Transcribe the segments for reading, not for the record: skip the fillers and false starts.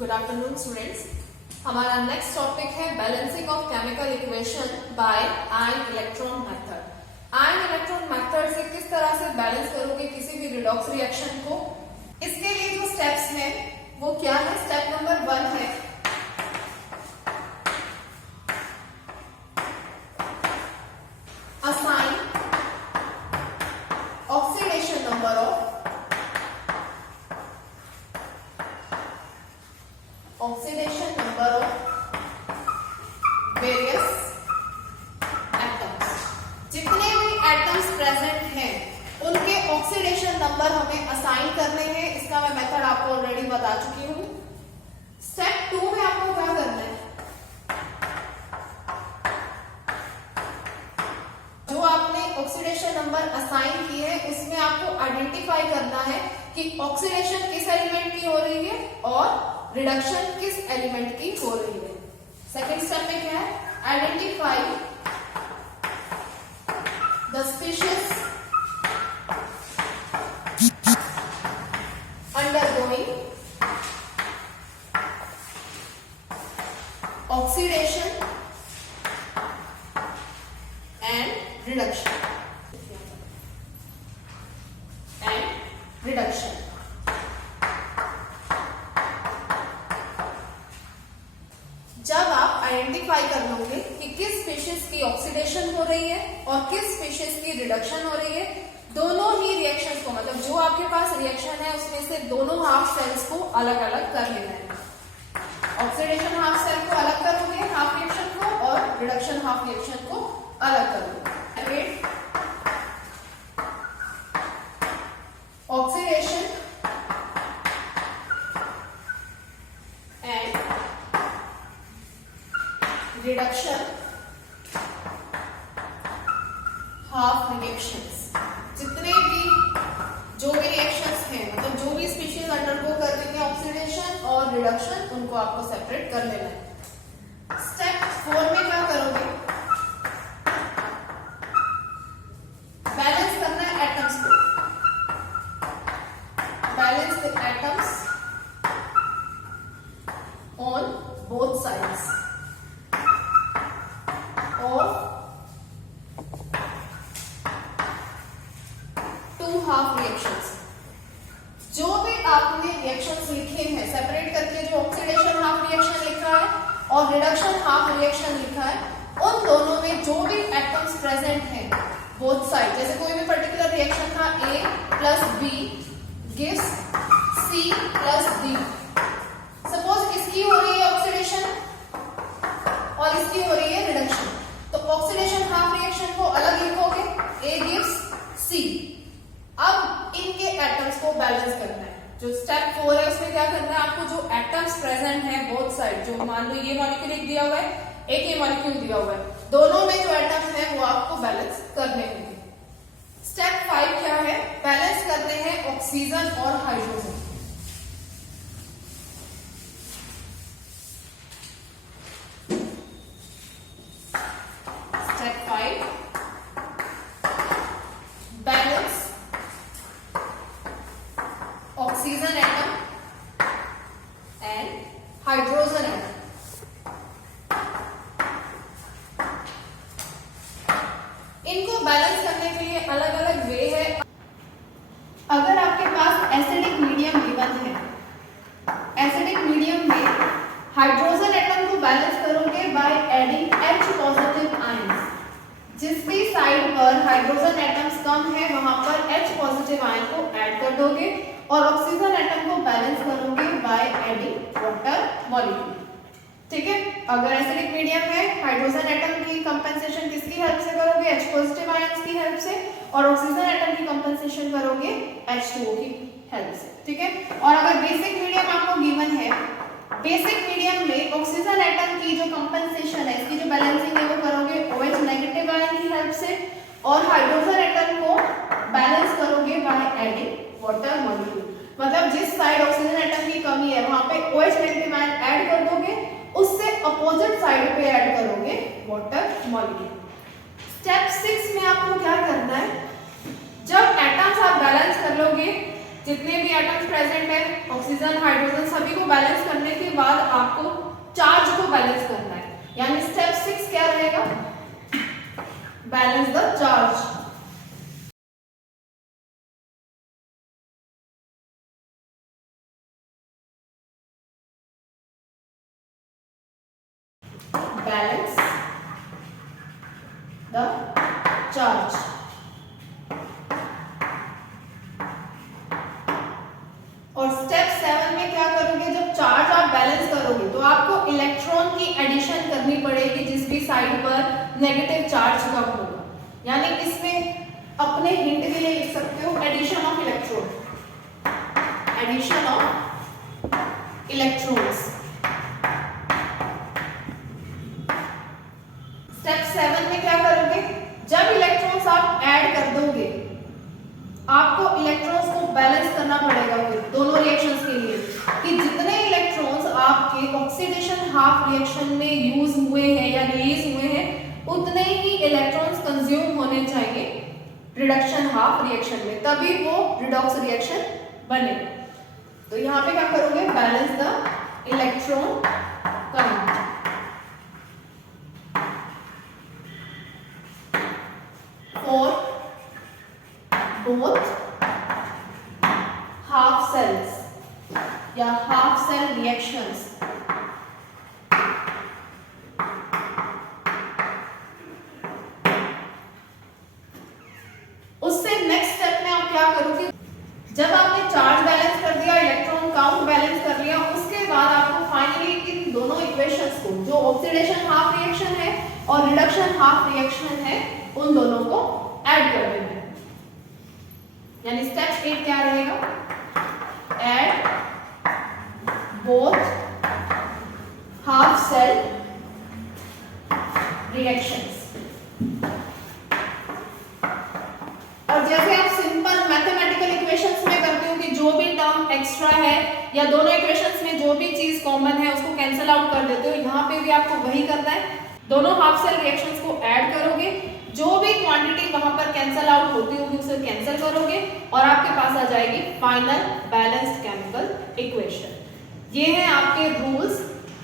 Good afternoon students. हमारा next topic है balancing of chemical equation by ion electron method. Ion electron method से किस तरह से बैलेंस करोगे किसी भी रिडॉक्स रिएक्शन को। इसके लिए जो स्टेप्स हैं वो क्या है। स्टेप नंबर 1 है assign oxidation number of various atoms. जितने भी एटम्स प्रेजेंट हैं उनके ऑक्सीडेशन नंबर हमें असाइन करने हैं। इसका मैं मेथड आपको ऑलरेडी बता चुकी हूं। स्टेप 2 में आपको क्या करना है, जो आपने ऑक्सीडेशन नंबर असाइन किए हैं उसमें आपको आइडेंटिफाई करना है कि ऑक्सीडेशन किस एलिमेंट की हो रही है और रिडक्शन किस एलिमेंट की हो रही है। सेकेंड स्टेप में क्या है, identify the species undergoing oxidation and reduction जब आप आइडेंटिफाई कर लोगे कि किस स्पीशीज की ऑक्सीडेशन हो रही है और किस स्पीशीज की रिडक्शन हो रही है, दोनों ही रिएक्शंस को, मतलब जो आपके पास रिएक्शन है उसमें से दोनों हाफ सेल्स को अलग अलग कर लेना है। ऑक्सीडेशन हाफ सेल को अलग करोगे हाफ रिएक्शन को, और रिडक्शन हाफ रिएक्शन को अलग करोगे। Oxidation and reduction half reactions. जितने भी जो भी रिएक्शंस हैं, मतलब जो भी स्पीशीज अंडरगो कर रही है ऑक्सीडेशन और रिडक्शन, उनको आपको सेपरेट कर लेना है। स्टेप 4 में क्या करोगे, बैलेंस करना है एटम्स को। Balance the atoms on both sides of two half reactions। जो भी आपने रिएक्शंस लिखे हैं सेपरेट करके, जो ऑक्सीडेशन हाफ रिएक्शन लिखा है और रिडक्शन हाफ रिएक्शन लिखा है, उन दोनों में जो भी एटम्स प्रेजेंट हैं बोथ साइड, जैसे कोई भी पर्टिकुलर रिएक्शन था A plus B gives C plus D। Suppose इसकी हो रही है ऑक्सीडेशन और इसकी हो रही है रिडक्शन, तो ऑक्सीडेशन हाफ रिएक्शन को अलग लिखोगे, A गिव्स C। अब इनके एटम्स को बैलेंस करना है। जो स्टेप 4 है उसमें क्या करना है, आपको जो एटम्स प्रेजेंट हैं बोथ साइड, जो मान लो ये मॉलिक्यूल एक दिया हुआ है, एक ये मॉलिक्यूल दिया हुआ है, दोनों में जो एटम्स हैं वो आपको बैलेंस करने होंगे। स्टेप 5 क्या है, बैलेंस करने हैं ऑक्सीजन और hydrogen. Oxygen atom and hydrogen atom. इनको बैलेंस करने के लिए अलग अलग वे है। अगर आपके पास एसिडिक मीडियम गिवन है, एसिडिक मीडियम में हाइड्रोजन एटम को बैलेंस करोगे by adding H positive ions. जिस भी साइड पर हाइड्रोजन एटम्स कम है वहां पर H पॉजिटिव आयन को ऐड कर दोगे और ऑक्सीजन एटम को बैलेंस करोगे बाय एडिंग वाटर मॉलिक्यूल। ठीक है, अगर एसिडिक मीडियम है हाइड्रोजन एटम की कंपनसेशन किसकी हेल्प से करोगे, H पॉजिटिव आयंस की हेल्प से, और ऑक्सीजन एटम की कंपनसेशन करोगे H2O की हेल्प से। ठीक है, और अगर बेसिक मीडियम आपको गिवन है, बेसिक मीडियम में ऑक्सीजन एटम की जो कंपनसेशन है, इसकी जो बैलेंसिंग है वो करोगे OH नेगेटिव आयन की हेल्प से, और हाइड्रोजन एटम को बैलेंस करोगे बाय एडिंग वाटर मॉलिक्यूल। मतलब जिस साइड ऑक्सीजन एटम की कमी है वहां पे OH नेगेटिव आयन ऐड कर दोगे, उससे अपोजिट साइड पे ऐड करोगे वाटर मॉलिक्यूल। स्टेप 6 में आपको क्या करना है, जब एटम्स आप बैलेंस कर लोगे, जितने भी एटम्स प्रेजेंट है ऑक्सीजन हाइड्रोजन सभी को बैलेंस करने के बाद आपको चार्ज को बैलेंस करना है, यानी स्टेप 6 क्या रहेगा, balance the charge. Balance the charge. और स्टेप 7 में क्या करोगे, जब चार्ज आप बैलेंस करोगे तो आपको इलेक्ट्रॉन की एडिशन करनी पड़ेगी जिस भी साइड पर नेगेटिव चार्ज का होगा, यानी इसमें अपने हिंट के लिए लिख सकते हो addition of electron, addition of electrons. Step 7 में क्या करोगे, जब इलेक्ट्रॉन्स आप ऐड कर दोगे आपको इलेक्ट्रॉन्स को बैलेंस करना पड़ेगा फिर दोनों रिएक्शंस के लिए, कि जितने इलेक्ट्रॉन्स आपके ऑक्सीडेशन हाफ रिएक्शन में यूज हुए हैं या रिलीज हुए हैं उतने ही इलेक्ट्रॉन्स कंज्यूम होने चाहिए रिडक्शन हाफ रिएक्शन में, तभी वो रिडॉक्स रिएक्शन बने। तो यहाँ पे क्या करोगे, balance the electron count. For both half cells या half cell reactions, उससे नेक्स्ट स्टेप में आप क्या करोगे, जब आपने चार्ज बैलेंस कर दिया, इलेक्ट्रॉन काउंट बैलेंस कर लिया, उसके बाद आपको फाइनली इन दोनों इक्वेशंस को, जो ऑक्सीडेशन हाफ रिएक्शन है और रिडक्शन हाफ रिएक्शन है, उन दोनों को ऐड कर देना है। यानी स्टेप 8 क्या रहेगा, add both half cell reactions. और जैसे आप सिंपल मैथमेटिकल इक्वेशंस में करते हो कि जो भी टर्म एक्स्ट्रा है या दोनों इक्वेशंस में जो भी चीज कॉमन है उसको कैंसिल आउट कर देते हो, यहाँ पे भी आपको वही करना है। दोनों हाफ सेल रिएक्शंस को ऐड करोगे, जो भी क्वांटिटी वहां पर कैंसिल आउट होती होगी उसे कैंसिल करोगे और आपके पास आ जाएगी फाइनल बैलेंस्ड केमिकल इक्वेशन। ये है आपके rules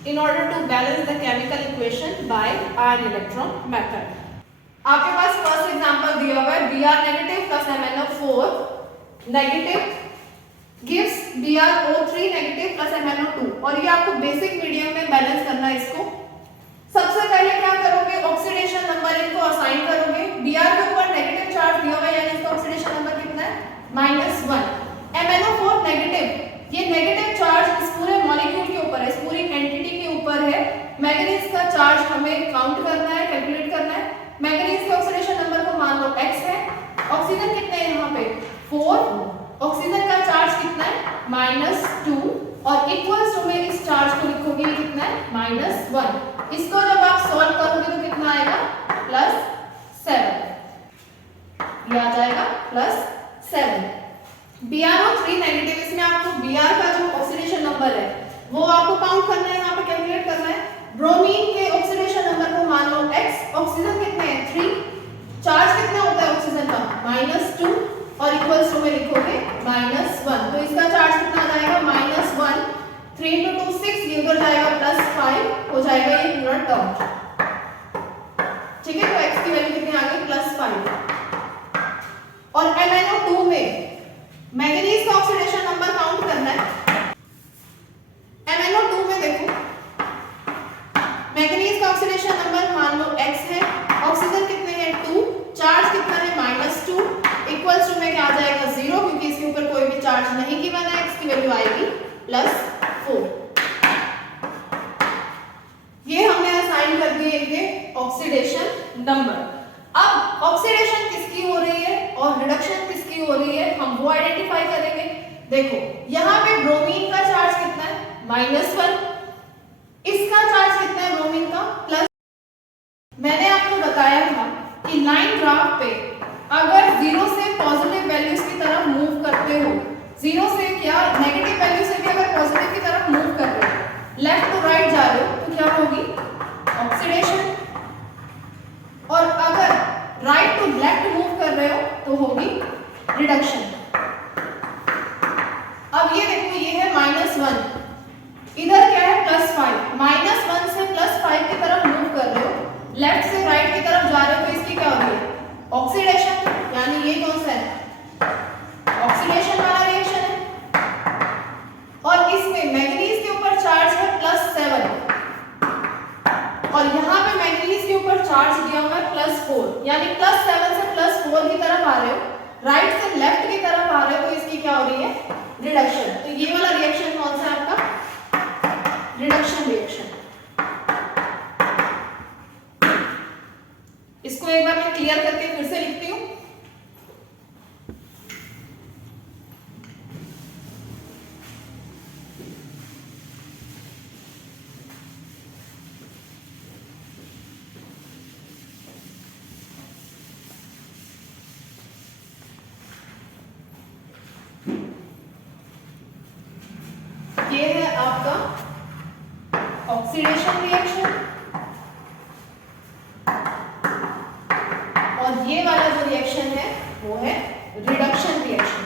in order to balance the chemical equation by ion electron method. आपके पास फर्स्ट एग्जांपल दिया हुआ है Br negative plus MnO4 negative gives BrO3 negative plus MnO2, और ये आपको बेसिक मीडियम में बैलेंस करना है इसको। सबसे पहले क्या करोगे, ऑक्सीडेशन नंबर इनको असाइन करोगे। Br के ऊपर नेगेटिव चार्ज दिया हुआ है यानी इसका ऑक्सीडेशन नंबर कितना है, -1। MnO4 नेगेटिव, ये नेगेटिव चार्ज इस पूरे मॉलिक्यूल के ऊपर है, इस पूरी एंटिटी के ऊपर है। मैंगनीज का चार्ज हमें काउंट करना है, कैलकुलेट करना है। मैंगनीज के ऑक्सीडेशन नंबर को मान लो x है। ऑक्सीजन कितने हैं यहाँ पे 4, ऑक्सीजन का चार्ज कितना है -2, और इक्वल्स टू में इस चार्ज को लिखोगे ये कितना है -1। इसको जब आप सॉल्व करोगे तो कितना आएगा +7, ये आ जाएगा +7। BrO3 नेगेटिव, इसमें आपको Br का जो ऑक्सीडेशन नंबर है वो आपको काउंट करना है, यहाँ पे कैलकुलेट करना है। ब्रोमीन के ऑक्सीडेशन नंबर को मान लो x, ऑक्सीजन कितने हैं 3, चार्ज कितना होता है ऑक्सीजन का -2, और इक्वल्स टू में लिखोगे -1, तो इसका चार्ज कितना आ जाएगा -1। 3 × 2 6, ये उधर जाएगा +5 हो जाएगा ये पूरा टर्म, ठीक है। तो x की वैल्यू कितनी आ गई +5। और MnO2 में मैंगनीज का ऑक्सीडेशन नंबर काउंट करना है। MnO2 में देखो मैंगनीज का ऑक्सीडेशन नंबर मान लो x है, ऑक्सीजन कितने हैं 2, चार्ज कितना है -2, इक्वल्स टू में क्या आ जाएगा 0, क्योंकि इसके ऊपर कोई भी चार्ज नहीं गिवन है, x की वैल्यू आएगी +4। ये हमने असाइन कर दिए इनके ऑक्सीडेशन नंबर। अब ऑक्सीडेशन किसकी हो रही है और रिडक्शन किसकी हो रही है हम वो आइडेंटिफाई करेंगे। देखो यहाँ पे ब्रोमीन का चार्ज कितना है -1, इसका चार्ज कितना है ब्रोमीन का प्लस। मैंने आपको बताया था कि लाइन ग्राफ पे अगर 0 से पॉजिटिव वैल्यूज की तरफ मूव करते हो, 0 से क्या नेगेटिव वैल्यू से भी अगर पॉजिटिव की तरफ मूव कर रहे हो, लेफ्ट टू राइट जा रहे हो तो क्या होगी ऑक्सीडेशन, और अगर राइट टू लेफ्ट मूव कर रहे हो तो होगी रिडक्शन। अब ये देखो ये है -1, इधर क्या है यानी +7 से +4 की तरफ आ रहे हो, राइट से लेफ्ट की तरफ आ रहे हो, तो इसकी क्या हो रही है, रिडक्शन। तो ये वाला रिएक्शन कौन सा है आपका, रिडक्शन रिएक्शन। इसको एक बार मैं क्लियर करके फिर से लिखती हूं। ये है आपका ऑक्सीडेशन रिएक्शन, और ये वाला जो रिएक्शन है वो है रिडक्शन रिएक्शन।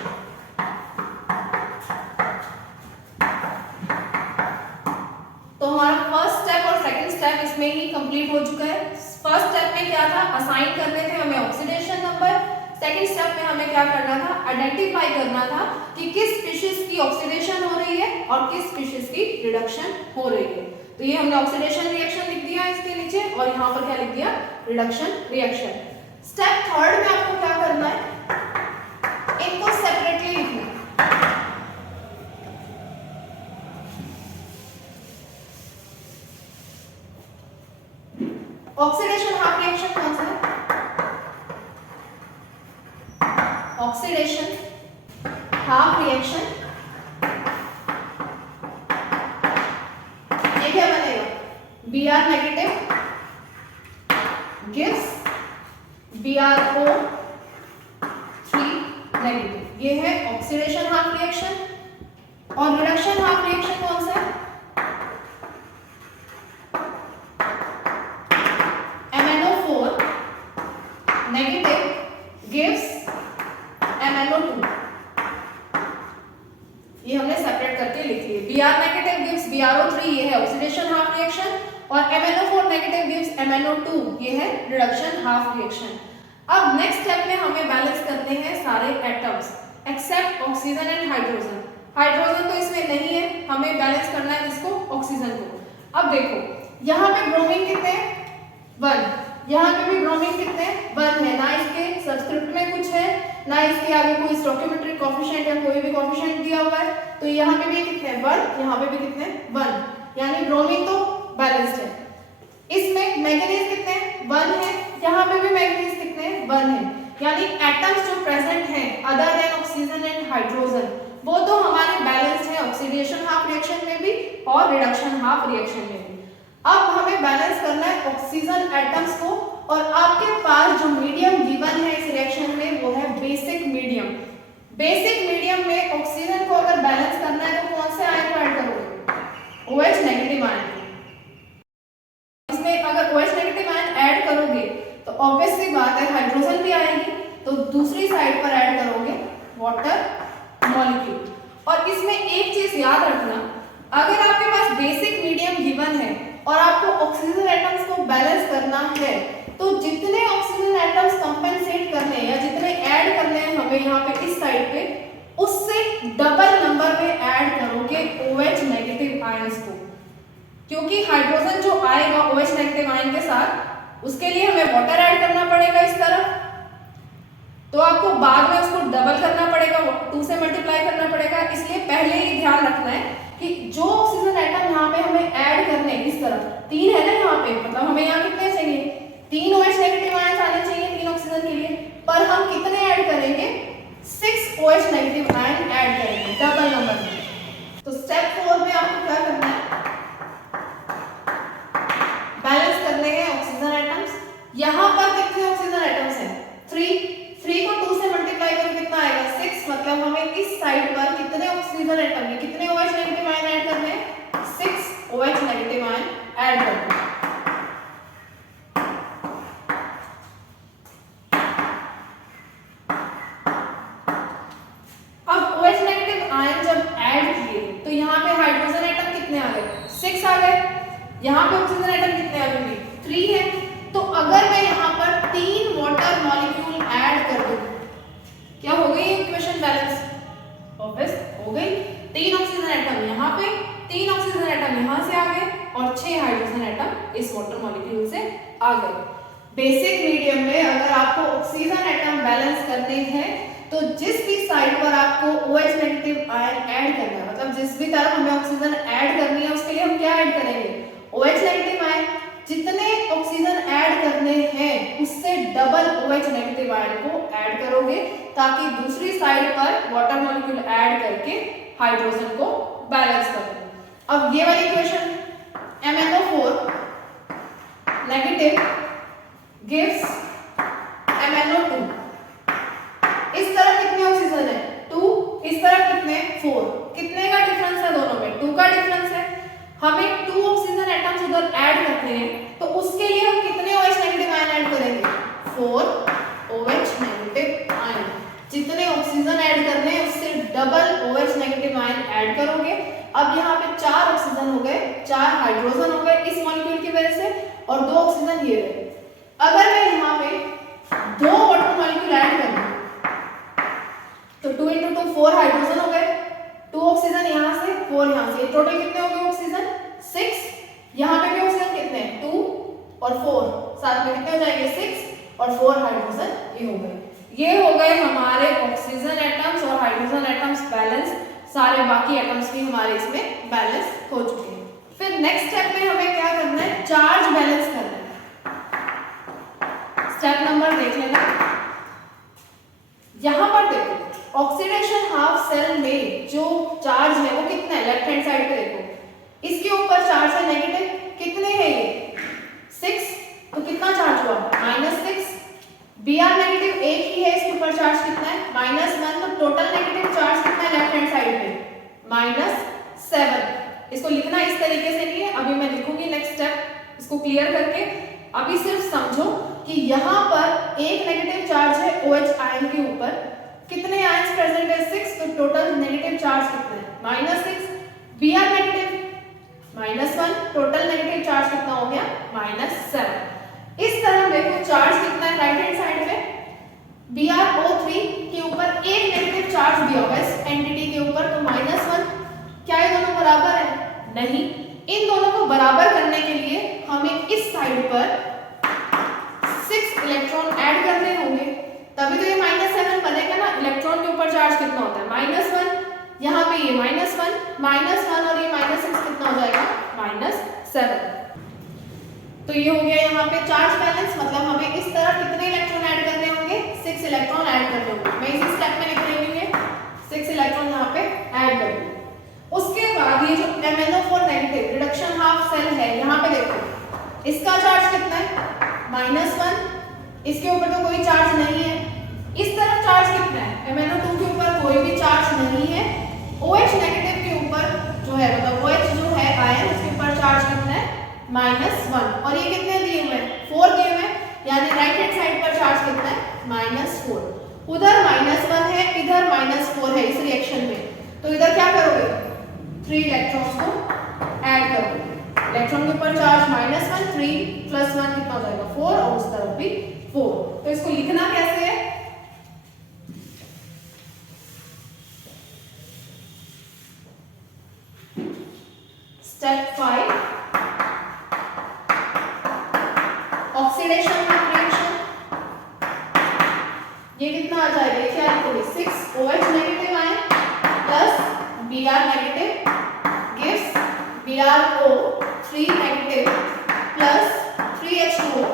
तो हमारा फर्स्ट स्टेप और सेकंड स्टेप इसमें ही कंप्लीट हो चुका है। फर्स्ट स्टेप में क्या था, असाइन करने थे हमें ऑक्सीडेशन नंबर। सेकंड स्टेप में हमें क्या करना था, आइडेंटिफाई करना था कि किस स्पीशीज की ऑक्सीडेशन हो रही है और किस स्पीशीज की रिडक्शन हो रही है। तो ये हमने ऑक्सीडेशन रिएक्शन लिख दिया इसके नीचे, और यहाँ पर क्या लिख दिया, रिडक्शन रिएक्शन। स्टेप थर्ड में आपको क्या करना है, इनको सेपरेटली लिखना है। ऑक्सीडेशन हाफ रिएक्शन कौन सा है, ऑक्सीडेशन हाफ रिएक्शन, ये क्या बनेगा, Br negative gives BrO3 negative. ये है ऑक्सीडेशन हाफ रिएक्शन। और रिडक्शन हाफ रिएक्शन कौन सा है, MnO4 नेगेटिव गिव्स MnO2। ये हमने सेपरेट करके लिख लिए। Br नेगेटिव गिव्स BrO3, ये है ऑक्सीडेशन हाफ रिएक्शन, और MnO4 नेगेटिव गिव्स MnO2, ये है रिडक्शन हाफ रिएक्शन। अब नेक्स्ट स्टेप में हमें बैलेंस करने हैं सारे atoms except oxygen and hydrogen. Hydrogen तो इसमें नहीं है, हमें बैलेंस करना है किसको, ऑक्सीजन को। अब देखो यहाँ पे ब्रोमीन कितने हैं, 1, यहाँ पे भी ब्रोमीन कितने हैं, 1 है, ना इसके सबस्क्रिप्ट में कुछ है, ना इसके आगे कोई स्टोइकियोमेट्रिक कोएफिशिएंट या कोई भी कोएफिशिएंट दिया हुआ है। तो यहाँ पे भी कितने, 1, यहाँ पे भी कितने, 1, यानी ब्रोमीन तो बैलेंस्ड है। इसमें मैंगनीज कितने, 1 है, यहाँ पे भी मैंगनीज कितने, 1 है, यानी एटम्स जो प्रेजेंट हैं other than oxygen and hydrogen, वो तो हमारे बैलेंस्ड है ऑक्सीडेशन हाफ रिएक्शन में भी और रिडक्शन हाफ रिएक्शन में भी। अब हमें बैलेंस करना है ऑक्सीजन एटम्स को, और आपके पास जो मीडियम गिवन है इस रिएक्शन में वो है बेसिक मीडियम। बेसिक मीडियम में ऑक्सीजन को अगर बैलेंस करना है तो कौन से आयन को ऐड करोगे, OH नेगेटिव आयन। इसमें अगर OH नेगेटिव आयन ऐड करोगे तो ऑब्वियस सी बात है हाइड्रोजन भी आएगी, तो दूसरी साइड पर ऐड करोगे वाटर मॉलिक्यूल। और इसमें एक चीज याद रखना, अगर आपके पास बेसिक मीडियम गिवन है और आपको ऑक्सीजन एटम्स को बैलेंस करना है, तो जितने ऑक्सीजन एटम्स कंपेंसेट करने हैं या जितने ऐड करने हैं हमें यहाँ पे इस साइड पे, उससे डबल नंबर पे ऐड करोगे OH नेगेटिव आयंस को, क्योंकि हाइड्रोजन जो आएगा OH नेगेटिव आयन के साथ उसके लिए हमें वाटर ऐड करना पड़ेगा इस तरफ, तो आपको बाद में उसको डबल करना पड़ेगा, 2 से मल्टीप्लाई करना पड़ेगा। इसलिए पहले ही ध्यान रखना है कि जो ऑक्सीजन एटम यहाँ पे हमें ऐड करने इस तरफ 3 है ना, यहाँ पे मतलब हमें यहाँ कितने चाहिए, 3 OH नेगेटिव आयन आने चाहिए 3 ऑक्सीजन के लिए, पर हम कितने ऐड करेंगे, 6 OH नेगेटिव आयन ऐड करेंगे डबल नंबर में। तो स्टेप 4 में आपको क्या करना है, बैलेंस करने हैं ऑक्सीजन एटम्स। यहाँ पर कितने ऑक्सीजन एटम्स हैं, 3 को 2 से मल्टीप्लाई करो कितना आएगा, 6, मतलब हमें इस साइड पर कितने ऑक्सीजन एटम में कितने OH नेगेटिव आयन ऐड करने हैं, 6 OH नेगेटिव आयन ऐड करने हैं। अब OH नेगेटिव आयन जब ऐड किए तो यहाँ पे हाइड्रोजन एटम कितने आ गए, 6 आ गए, यहाँ पे ऑक्सीजन एटम कितने आ गए, 3 है। तो अगर मैं यहाँ पर 3 वाटर मॉलिक्यूल ऐड कर दूं, क्या हो गई इक्वेशन बैलेंस, ऑब्वियस हो गई। 3 ऑक्सीजन एटम यहाँ पे, 3 ऑक्सीजन एटम यहाँ से आ गए और 6 हाइड्रोजन एटम इस वाटर मॉलिक्यूल से आ गए। बेसिक मीडियम में अगर आपको ऑक्सीजन एटम बैलेंस करने हैं तो जिस भी साइड पर आपको OH नेगेटिव आयन ऐड करना है, मतलब जिस भी तरफ हमें ऑक्सीजन ऐड करनी है उसके लिए हम क्या ऐड करेंगे, OH नेगेटिव आयन। जितने ऑक्सीजन ऐड करने हैं उससे डबल OH नेगेटिव आयन को ऐड करोगे ताकि दूसरी साइड पर वाटर मॉलिक्यूल ऐड करके हाइड्रोजन को बैलेंस कर दो। अब ये वाली equation MnO4 negative gives MnO2। इस तरफ कितने ऑक्सीजन है 2, इस तरफ कितने 4। कितने का डिफरेंस है दोनों में, 2 का डिफरेंस है। हमें 2 ऑक्सीजन एटम्स उधर ऐड करने हैं तो उसके लिए हम कितने OH नेगेटिव आयन ऐड करेंगे, 4 OH नेगेटिव आयन। जितने ऑक्सीजन ऐड करने हैं उससे double OH negative ion add करोगे। अब यहाँ पे 4 ऑक्सीजन हो गए, 4 हाइड्रोजन हो गए इस मॉलिक्यूल की वजह से और 2 ऑक्सीजन ये रहे। अगर मैं यहाँ पे 2 वाटर मॉलिक्यूल ऐड करूँ तो 2 × 2 4 हाइड्रोजन हो गए, 2 ऑक्सीजन यहाँ से 4 यहाँ से, टोटल कितने हो गए ऑक्सीजन 6। यहाँ पे भी ऑक्सीजन कितने हैं 2 और 4, साथ में कितने हो जाएंगे 6 और 4 हाइड्रोजन ये हो गए। ये हो गए हमारे ऑक्सीजन एटम्स और हाइड्रोजन एटम्स बैलेंस। सारे बाकी एटम्स भी हमारे इसमें बैलेंस हो चुके हैं। फिर नेक्स्ट स्टेप में हमें क्या करना है, चार्ज बैलेंस करना है। स्टेप नंबर देख लेना, यहां पर देखो ऑक्सीडेशन हाफ सेल में जो चार्ज है वो कितना है, लेफ्ट हैंड साइड पे देखो, इसके ऊपर चार्ज है नेगेटिव, कितने है ये 6, तो कितना चार्ज हुआ -6। Br नेगेटिव एक ही है, इसके ऊपर चार्ज कितना है -1, तो टोटल नेगेटिव चार्ज कितना है लेफ्ट हैंड साइड पे -7। इसको लिखना इस तरीके से नहीं है, अभी मैं लिखूंगी नेक्स्ट स्टेप इसको क्लियर करके। अभी सिर्फ समझो कि यहाँ पर एक नेगेटिव चार्ज है OH आयन के ऊपर, कितने आयंस प्रेजेंट है 6, तो टोटल नेगेटिव चार्ज कितना है -6। Br negative -1, total negative charge कितना हो गया -7। इस तरह देखो चार्ज कितना है राइट हैंड साइड में, BrO3 के ऊपर एक नेगेटिव चार्ज दिया होगा इस एंटिटी के ऊपर, तो -1। क्या ये दोनों बराबर है, नहीं। इन दोनों को बराबर करने के लिए हमें इस साइड पर 6 इलेक्ट्रॉन ऐड करने होंगे, तभी तो ये -7 बनेगा ना। इलेक्ट्रॉन के ऊपर चार्ज कितना होता है -1, यहाँ पे ये -1 और ये -6 कितना हो जाएगा -7। तो ये हो गया यहाँ पे चार्ज बैलेंस, मतलब हमें इस तरफ कितने इलेक्ट्रॉन ऐड करने होंगे 6 इलेक्ट्रॉन ऐड करने होंगे। मैं इसी स्टेप में लिख रही हूँ 6 इलेक्ट्रॉन यहाँ पे ऐड कर दूंगी। उसके बाद ये जो MnO4 negative reduction half cell है, यहाँ पे देखो इसका चार्ज कितना है -1, इसके ऊपर तो कोई चार्ज नहीं है। इस तरफ चार्ज कितना है, MnO2 के ऊपर कोई भी चार्ज नहीं है। OH नेगेटिव के ऊपर जो है, मतलब OH जो है आयन, उसके ऊपर चार्ज कितना है -1, और ये कितने दिए हुए हैं 4 दिए हुए हैं, यानी राइट हैंड साइड पर चार्ज कितना है -4। उधर -1 है, इधर -4 है इस रिएक्शन में, तो इधर क्या करोगे 3 इलेक्ट्रॉन्स को ऐड करोगे। इलेक्ट्रॉन के ऊपर चार्ज -1, 3 + 1 कितना हो जाएगा 4, और उस तरफ भी 4। तो इसको लिखना कैसे है, स्टेप 5 ऑक्सीडेशन रिएक्शन। ये कितना आ जाएगा, ये क्या लिखोगे 6 OH negative ion plus Br negative gives BrO3 negative plus 3H2O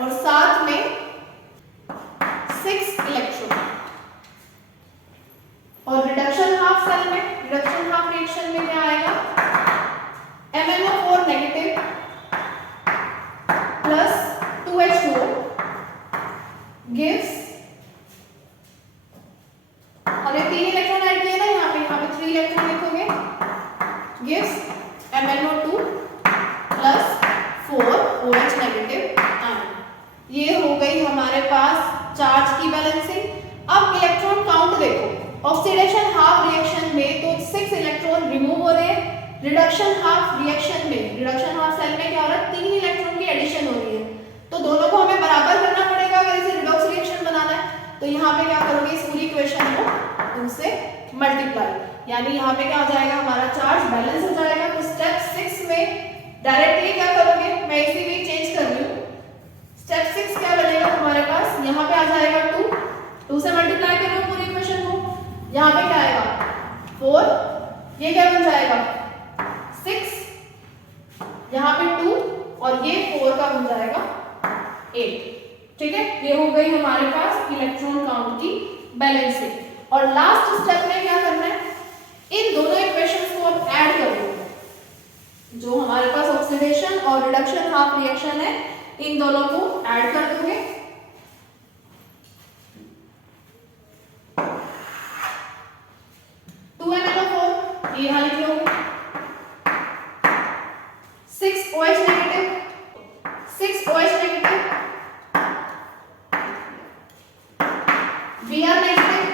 और साथ में 6 इलेक्ट्रॉन। और रिडक्शन हाफ सेल में, रिडक्शन हाफ रिएक्शन में क्या आएगा, MnO4 negative plus 2H2O gives, हमने 3 इलेक्ट्रॉन ऐड किए ना यहाँ पे 3 इलेक्ट्रॉन लिखोगे, gives MnO2 plus 4 OH negative ion. ये हो गई हमारे पास चार्ज की बैलेंसिंग। अब इलेक्ट्रॉन काउंट देखो, ऑक्सीडेशन हाफ रिएक्शन में तो 6 इलेक्ट्रॉन रिमूव हो रहे हैं, रिडक्शन हाफ रिएक्शन में, रिडक्शन हाफ सेल में क्या हो रहा है 3 इलेक्ट्रॉन की एडिशन हो रही है, तो दोनों को हमें बराबर करना पड़ेगा अगर इसे रिडॉक्स रिएक्शन बनाना है। तो यहाँ पे क्या करोगे, इस पूरी इक्वेशन को उनसे मल्टीप्लाई, यानी यहाँ पे क्या हो जाएगा हमारा चार्ज बैलेंस हो जाएगा। तो स्टेप 6 में डायरेक्टली क्या करोगे, मैं इसी में चेंज कर रही हूँ, 6 क्या बनेगा हमारे पास, यहाँ पे आ जाएगा 2, 2 से मल्टीप्लाई करो पूरी इक्वेशन को, यहाँ पे क्या आएगा 4, ये क्या बन जाएगा 6, यहाँ पे 2 और ये 4 का बन जाएगा 8। ठीक है, ये हो गई हमारे पास इलेक्ट्रॉन काउंट की बैलेंसिंग। और लास्ट स्टेप में क्या करना है, इन दोनों इक्वेशंस को अब ऐड कर दो, जो हमारे पास ऑक्सीडेशन और रिडक्शन हाफ रिएक्शन है इन दोनों को ऐड कर दोगे। ये यहाँ लिख लोगे 6 OH negative, 6 OH negative, Br negative,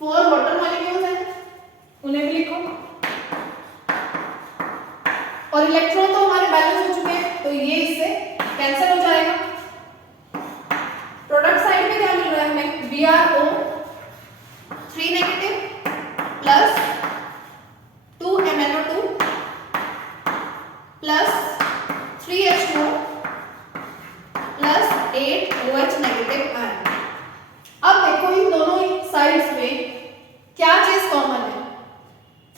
4 water molecules हैं, उन्हें भी लिखो। और इलेक्ट्रॉन तो हमारे बैलेंस हो चुके हैं, तो ये इससे कैंसिल हो जाएगा। प्रोडक्ट साइड में क्या मिल रहा है हमें, BrO 3 negative plus 2 MnO2 plus 3H2O plus 8 OH negative ion. अब देखो इन दोनों साइड्स में क्या चीज कॉमन है,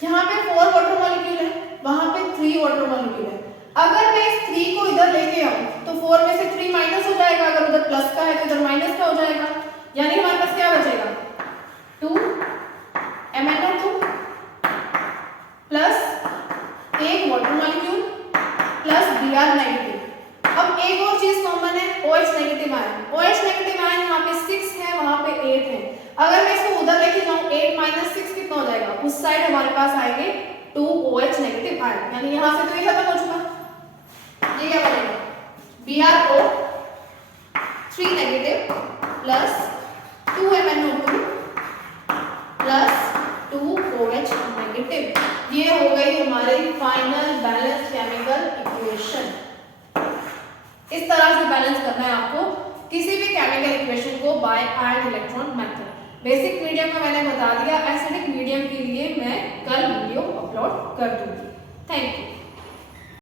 यहाँ पे 4 वाटर मॉलिक्यूल है, वहां पे 3 वाटर मॉलिक्यूल है। अगर मैं इस 3 को इधर लेके आऊं तो 4 में से 3 माइनस हो जाएगा, अगर उधर प्लस का है तो इधर माइनस का हो जाएगा, यानी हमारे पास क्या बचेगा 2 MnO2 plus 1 water molecule plus Br negative. अब एक और चीज कॉमन है, OH negative ion. OH negative ion यहाँ पे 6 है, वहां पे 8 है। अगर मैं इसको उधर लेके जाऊं 8 माइनस 6 कितना हो जाएगा, उस साइड हमारे पास आएंगे 2 OH नेगेटिव आयन, यानी यहाँ से तो ये खत्म हो चुका। ये क्या बनेगा BrO 3 negative plus 2 MnO2 plus 2 OH negative. ये हो गई हमारी फाइनल बैलेंस केमिकल इक्वेशन। इस तरह से बैलेंस करना है आपको किसी भी केमिकल इक्वेशन को by ion electron method. Basic medium का मैंने बता दिया, एसिडिक मीडियम के लिए मैं कल वीडियो अपलोड कर दूंगी। Thank you.